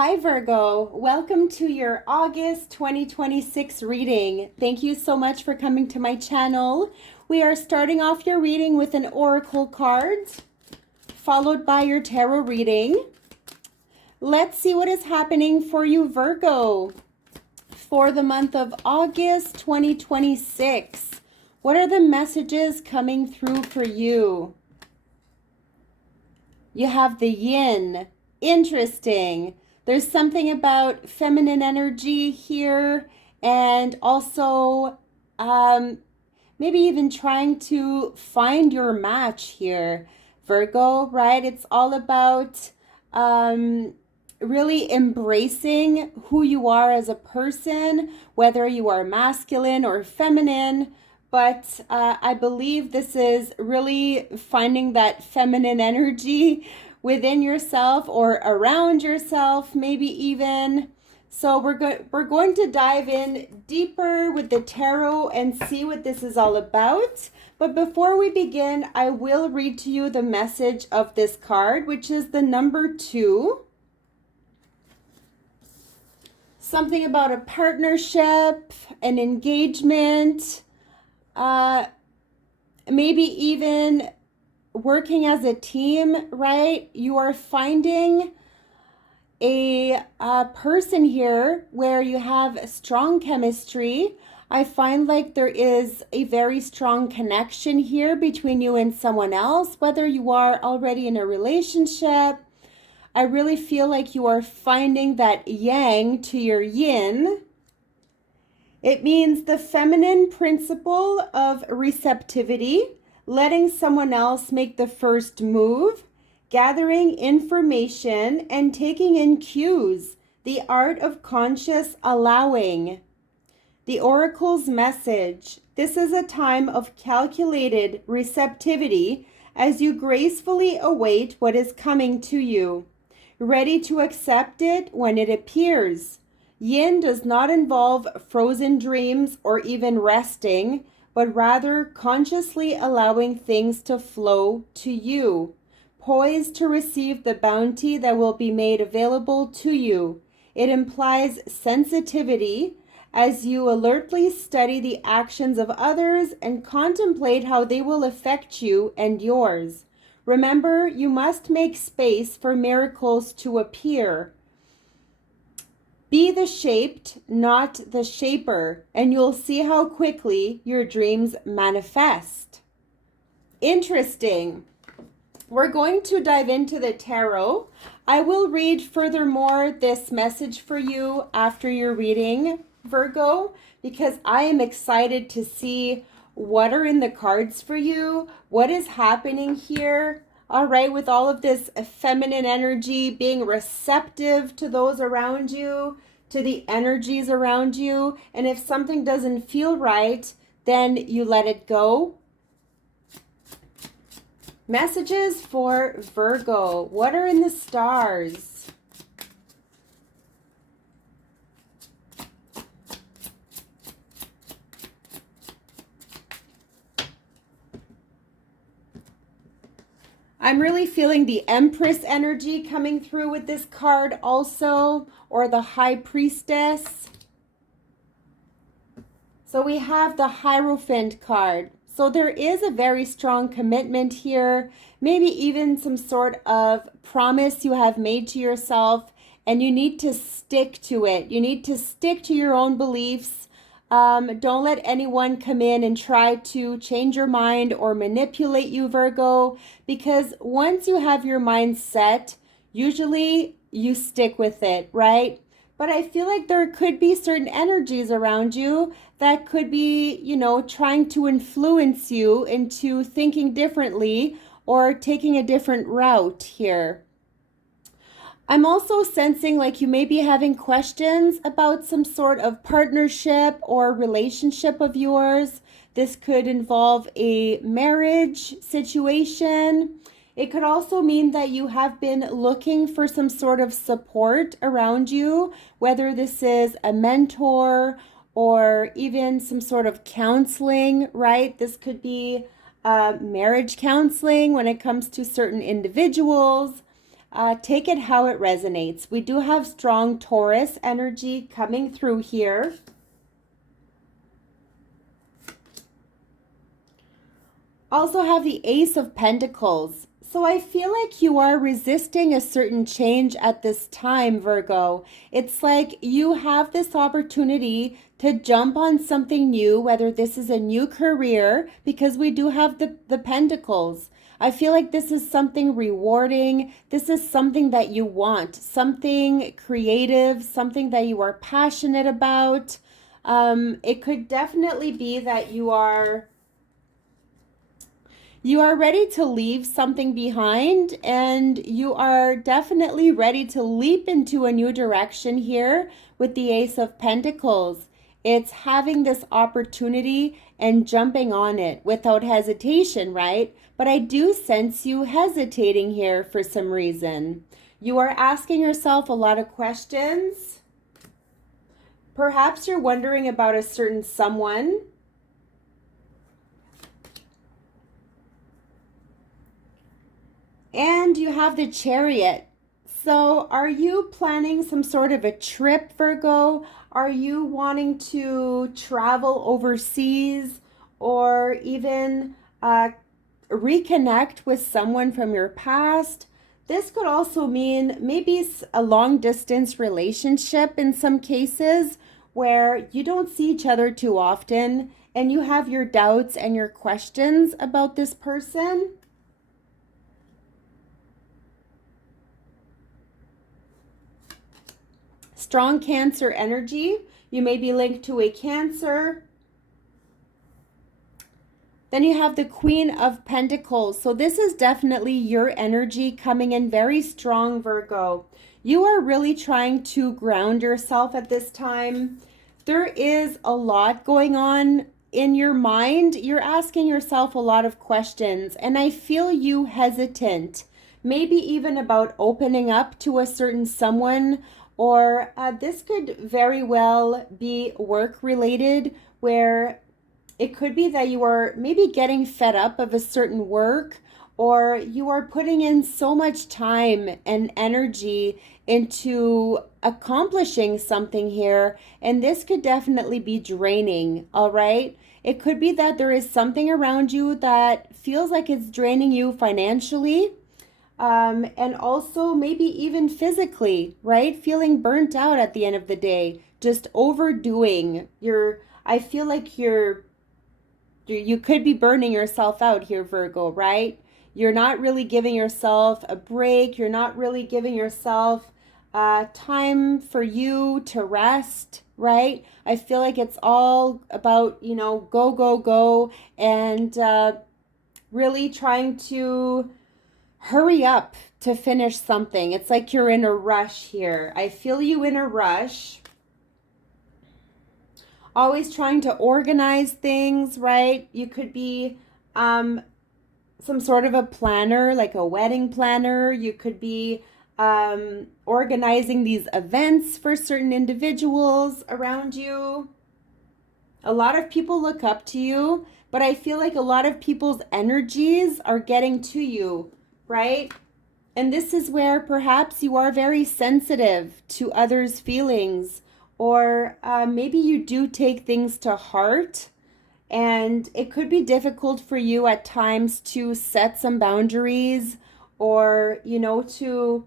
Hi Virgo, welcome to your August 2026 reading. Thank you so much for coming to my channel. We are starting off your reading with an oracle card, followed by your tarot reading. Let's see what is happening for you, Virgo, for the month of August 2026. What are the messages coming through for you? You have the yin. Interesting. There's something about feminine energy here, and also maybe even trying to find your match here, Virgo, right? It's all about really embracing who you are as a person, whether you are masculine or feminine. But I believe this is really finding that feminine energy within yourself or around yourself, maybe even. So we're going to dive in deeper with the tarot and see what this is all about. But before we begin, I will read to you the message of this card, which is the number 2. Something about a partnership, an engagement, maybe even working as a team, right? You are finding a person here where you have strong chemistry. I find like there is a very strong connection here between you and someone else, whether you are already in a relationship. I really feel like you are finding that yang to your yin. It means the feminine principle of receptivity, letting someone else make the first move, gathering information, and taking in cues, the art of conscious allowing. The oracle's message: this is a time of calculated receptivity as you gracefully await what is coming to you, ready to accept it when it appears. Yin does not involve frozen dreams or even resting, but rather consciously allowing things to flow to you, poised to receive the bounty that will be made available to you. It implies sensitivity as you alertly study the actions of others and contemplate how they will affect you and yours. Remember, you must make space for miracles to appear. Be the shaped, not the shaper, and you'll see how quickly your dreams manifest. Interesting. We're going to dive into the tarot. I will read furthermore this message for you after your reading, Virgo, because I am excited to see what are in the cards for you, what is happening here. All right, with all of this feminine energy, being receptive to those around you, to the energies around you. And if something doesn't feel right, then you let it go. Messages for Virgo. What are in the stars? I'm really feeling the Empress energy coming through with this card also, or the High Priestess. So we have the Hierophant card. So there is a very strong commitment here, maybe even some sort of promise you have made to yourself, and you need to stick to it. You need to stick to your own beliefs. Don't let anyone come in and try to change your mind or manipulate you, Virgo, because once you have your mind set, usually you stick with it, right? But I feel like there could be certain energies around you that could be, trying to influence you into thinking differently or taking a different route here. I'm also sensing like you may be having questions about some sort of partnership or relationship of yours. This could involve a marriage situation. It could also mean that you have been looking for some sort of support around you, whether this is a mentor or even some sort of counseling, right? This could be marriage counseling when it comes to certain individuals. take it how it resonates. We do have strong Taurus energy coming through here. Also have the Ace of Pentacles. So I feel like you are resisting a certain change at this time, Virgo. It's like you have this opportunity to jump on something new, whether this is a new career, because we do have the Pentacles. I feel like this is something rewarding. This is something that you want, something creative, something that you are passionate about. It could definitely be that you are ready to leave something behind, and you are definitely ready to leap into a new direction here with the Ace of Pentacles. It's having this opportunity and jumping on it without hesitation, right? But I do sense you hesitating here for some reason. You are asking yourself a lot of questions. Perhaps you're wondering about a certain someone. And you have the Chariot. So are you planning some sort of a trip, Virgo? Are you wanting to travel overseas, or even reconnect with someone from your past? This could also mean maybe a long distance relationship in some cases where you don't see each other too often and you have your doubts and your questions about this person. Strong Cancer energy. You may be linked to a Cancer. Then you have the Queen of Pentacles. So this is definitely your energy coming in very strong, Virgo. You are really trying to ground yourself at this time. There is a lot going on in your mind. You're asking yourself a lot of questions, and I feel you hesitant, maybe even about opening up to a certain someone, or this could very well be work related, where it could be that you are maybe getting fed up of a certain work, or you are putting in so much time and energy into accomplishing something here, and this could definitely be draining, all right? It could be that there is something around you that feels like it's draining you financially, and also maybe even physically, right? Feeling burnt out at the end of the day, just overdoing. I feel like you could be burning yourself out here, Virgo, right? You're not really giving yourself a break. You're not really giving yourself time for you to rest, right? I feel like it's all about, go, go, go, and really trying to hurry up to finish something. It's like you're in a rush here. I feel you in a rush. Always trying to organize things, right? You could be some sort of a planner, like a wedding planner. You could be organizing these events for certain individuals around you. A lot of people look up to you, but I feel like a lot of people's energies are getting to you, right? And this is where perhaps you are very sensitive to others' feelings, or maybe you do take things to heart, and it could be difficult for you at times to set some boundaries, or, to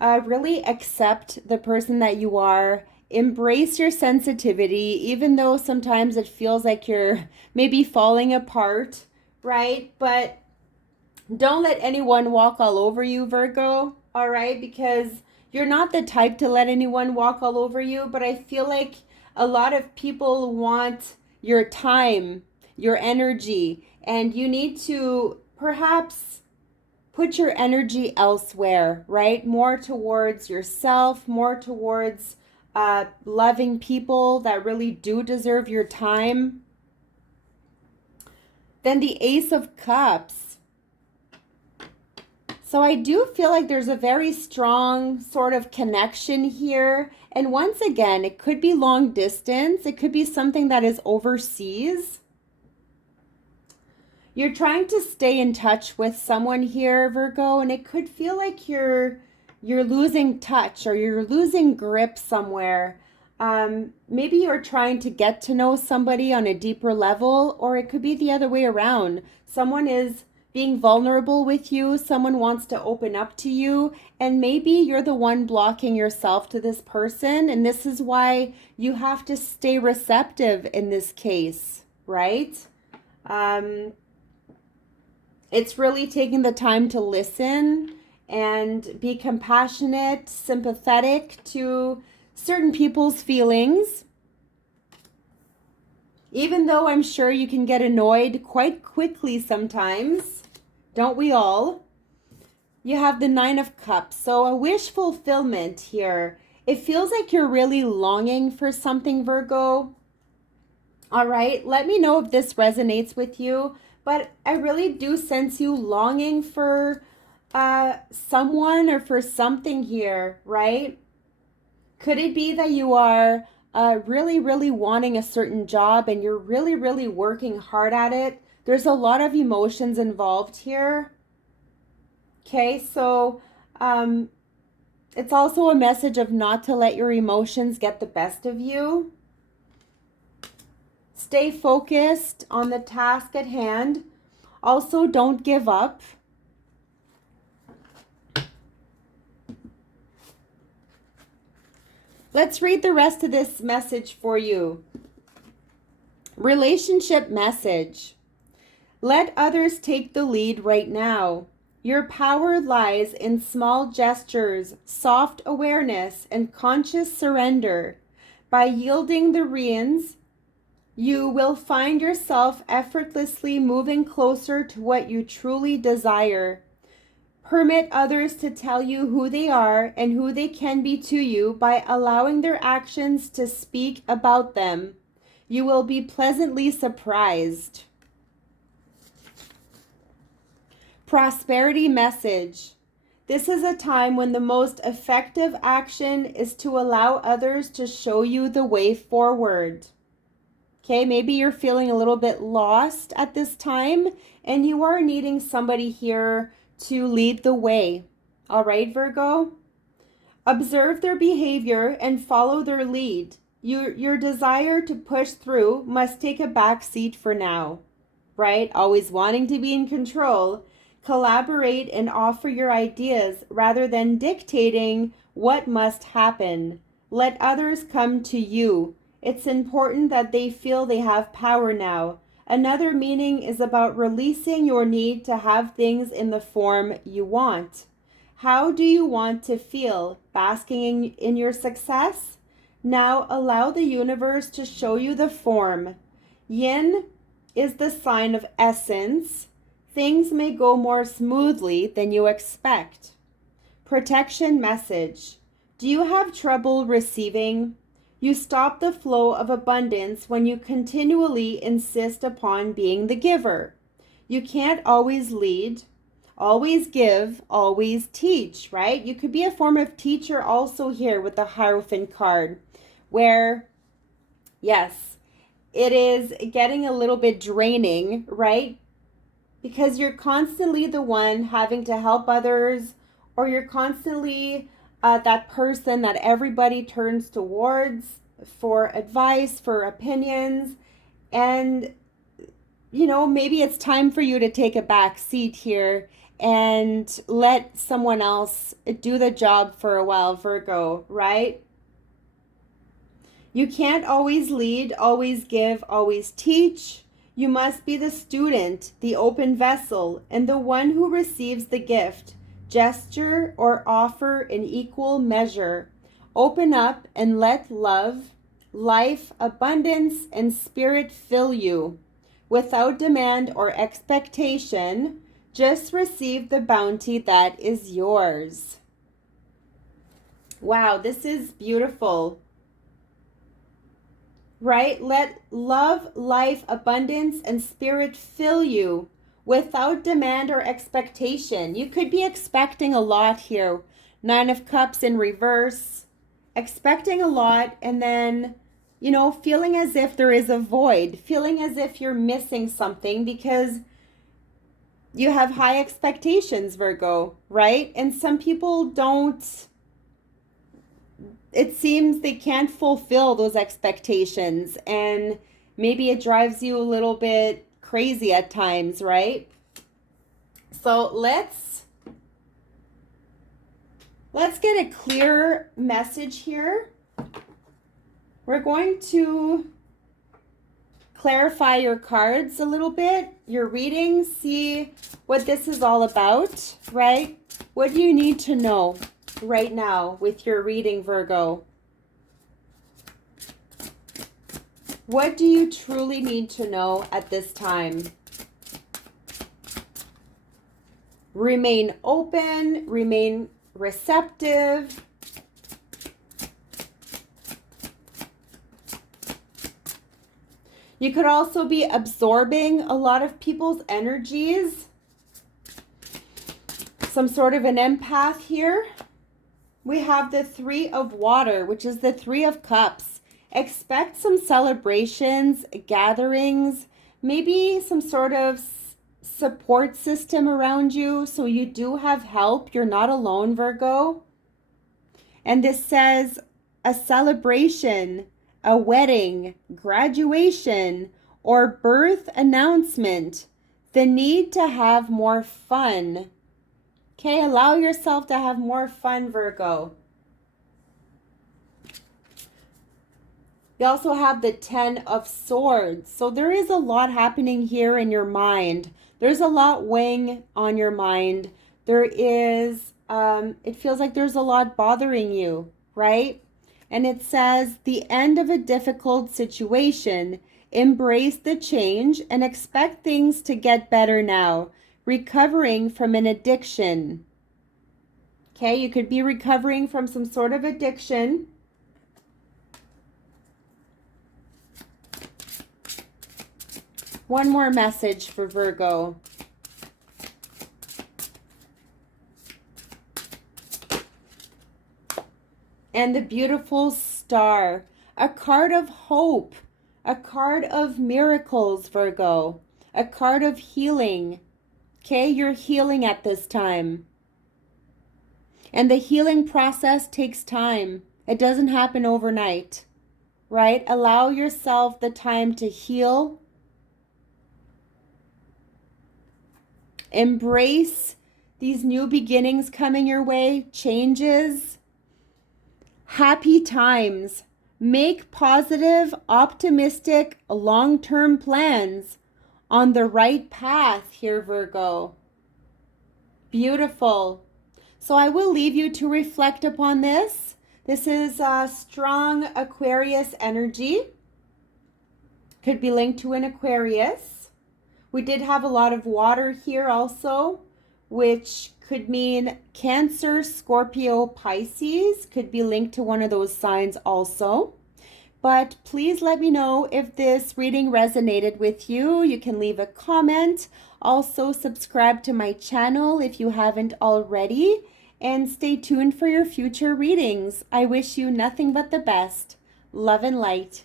really accept the person that you are. Embrace your sensitivity, even though sometimes it feels like you're maybe falling apart, right? But don't let anyone walk all over you, Virgo, all right? Because you're not the type to let anyone walk all over you, but I feel like a lot of people want your time, your energy, and you need to perhaps put your energy elsewhere, right? More towards yourself, more towards loving people that really do deserve your time. Then the Ace of Cups. So I do feel like there's a very strong sort of connection here. And once again, it could be long distance. It could be something that is overseas. You're trying to stay in touch with someone here, Virgo, and it could feel like you're losing touch or you're losing grip somewhere. Maybe you're trying to get to know somebody on a deeper level, or it could be the other way around. Someone is being vulnerable with you, someone wants to open up to you, and maybe you're the one blocking yourself to this person, and this is why you have to stay receptive in this case, right? Um, it's really taking the time to listen and be compassionate, sympathetic to certain people's feelings. Even though I'm sure you can get annoyed quite quickly sometimes, don't we all? You have the Nine of Cups, so a wish fulfillment here. It feels like you're really longing for something, Virgo. All right, let me know if this resonates with you, but I really do sense you longing for someone or for something here, right? Could it be that you are really, really wanting a certain job and you're really, really working hard at it? There's a lot of emotions involved here. Okay, so it's also a message of not to let your emotions get the best of you. Stay focused on the task at hand. Also, don't give up. Let's read the rest of this message for you. Relationship message. Let others take the lead right now. Your power lies in small gestures, soft awareness, and conscious surrender. By yielding the reins, you will find yourself effortlessly moving closer to what you truly desire. Permit others to tell you who they are and who they can be to you by allowing their actions to speak about them. You will be pleasantly surprised. Prosperity message. This is a time when the most effective action is to allow others to show you the way forward. Okay, maybe you're feeling a little bit lost at this time and you are needing somebody here to lead the way. All right, Virgo? Observe their behavior and follow their lead. Your desire to push through must take a back seat for now, right? Always wanting to be in control. Collaborate and offer your ideas rather than dictating what must happen. Let others come to you. It's important that they feel they have power now. Another meaning is about releasing your need to have things in the form you want. How do you want to feel? Basking in your success? Now allow the universe to show you the form. Yin is the sign of essence. Things may go more smoothly than you expect. Protection message. Do you have trouble receiving? You stop the flow of abundance when you continually insist upon being the giver. You can't always lead, always give, always teach, right? You could be a form of teacher also here with the Hierophant card, where, yes, it is getting a little bit draining, right? Because you're constantly the one having to help others, or you're constantly that person that everybody turns towards for advice, for opinions. And, you know, maybe it's time for you to take a back seat here and let someone else do the job for a while, Virgo, right? You can't always lead, always give, always teach. You must be the student, the open vessel, and the one who receives the gift. Gesture or offer in equal measure. Open up and let love, life, abundance, and spirit fill you. Without demand or expectation, just receive the bounty that is yours. Wow, this is beautiful. Right? Let love, life, abundance, and spirit fill you without demand or expectation. You could be expecting a lot here. Nine of Cups in reverse. Expecting a lot and then, you know, feeling as if there is a void. Feeling as if you're missing something because You have high expectations, Virgo, right? And some people don't, it seems they can't fulfill those expectations, and maybe it drives you a little bit crazy at times, right? So let's get a clear message here. We're going to clarify your cards a little bit, your reading, see what this is all about, right? What do you need to know right now with your reading, Virgo? What do you truly need to know at this time? Remain open, remain receptive. You could also be absorbing a lot of people's energies. Some sort of an empath here. We have the Three of Water, which is the Three of Cups. Expect some celebrations, gatherings, maybe some sort of support system around you, so you do have help. You're not alone, Virgo. And this says a celebration, a wedding, graduation, or birth announcement. The need to have more fun. Okay, allow yourself to have more fun, Virgo. We also have the Ten of Swords. So there is a lot happening here in your mind. There's a lot weighing on your mind. There is, it feels like there's a lot bothering you, right? And it says, the end of a difficult situation. Embrace the change and expect things to get better now. Recovering from an addiction. Okay, you could be recovering from some sort of addiction. One more message for Virgo. And the beautiful star. A card of hope. A card of miracles, Virgo. A card of healing. Okay, you're healing at this time. And the healing process takes time. It doesn't happen overnight, right? Allow yourself the time to heal. Embrace these new beginnings coming your way, changes, happy times. Make positive, optimistic, long-term plans on the right path here, Virgo. Beautiful. So I will leave you to reflect upon this. This is a strong Aquarius energy. Could be linked to an Aquarius. We did have a lot of water here also, which could mean Cancer, Scorpio, Pisces. Could be linked to one of those signs also. But please let me know if this reading resonated with you. You can leave a comment. Also subscribe to my channel if you haven't already. And stay tuned for your future readings. I wish you nothing but the best. Love and light.